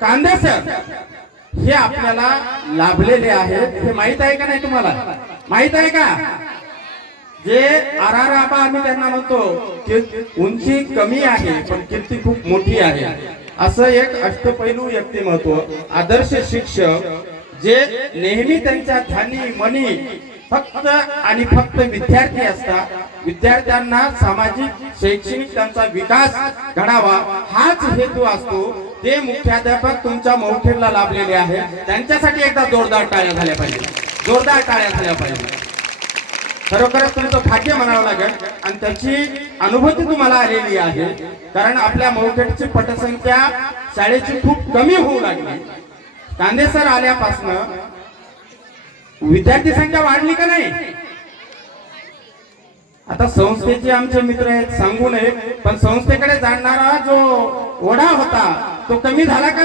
कांदे सर हे आपल्याला लाभलेले आहेत, हे माहित आहे का नाही तुम्हाला? माहित आहे का? जे आर आबा आम्ही त्यांना म्हणतो की उंची कमी आहे पण कीर्ती खूप मोठी आहे, असं एक अष्टपैलू व्यक्तिमत्व, आदर्श शिक्षक जे नेहमी त्यांच्या ध्यानी मनी फक्त आणि फक्त विद्यार्थी असतात, विद्यार्थ्यांना सामाजिक शैक्षणिक त्यांचा विकास घडावा हाच हेतू असतो, ते मुख्याध्यापक तुमच्या मौखेडला लाभलेले आहेत. त्यांच्यासाठी एकदा जोरदार टाळ्या झाल्या पाहिजे, जोरदार टाळ्या झाल्या पाहिजे. खरोखरच तुमचं भाग्य म्हणावं लागेल आणि त्याची अनुभूती तुम्हाला आलेली आहे, कारण आपल्या मौखेडची पटसंख्या शाळेची खूप कमी होऊ लागली. कांदे सर आल्यापासून विद्यार्थी संख्या वाढली का नाही? आता संस्थेचे आमचे मित्र आहेत सांगू नये, पण संस्थेकडे जाणारा जो ओढा होता तो कमी झाला का?